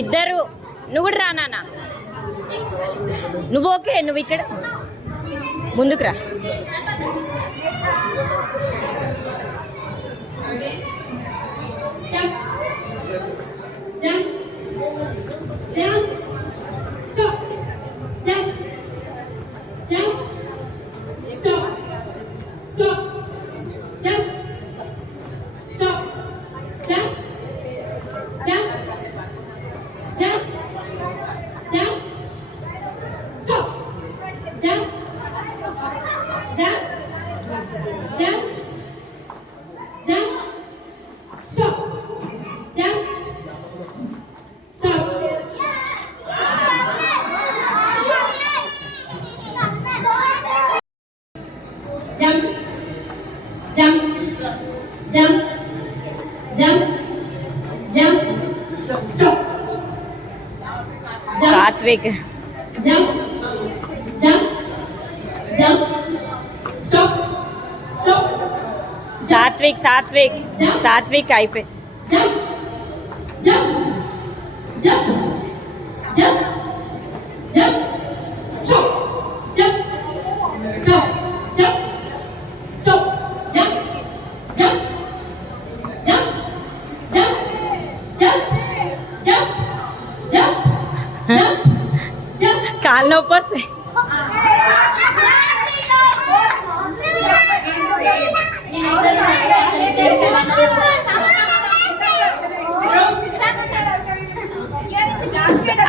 ఇద్దరు. నువ్వు కూడా రా నాన్న. నువ్వు ఓకే, నువ్వు ఇక్కడ ముందుకు రా. సాత్విక్ సాత్విక్ సాత్విక్ సాత్విక్ అయిపోయి కాళ్ళు నొప్పి వస్తాయి.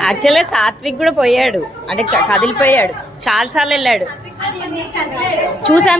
యాక్చువల్గా సాత్విక్ కూడా పోయాడు, అంటే కదిలిపోయాడు, చాలాసార్లు వెళ్ళాడు. చూసాం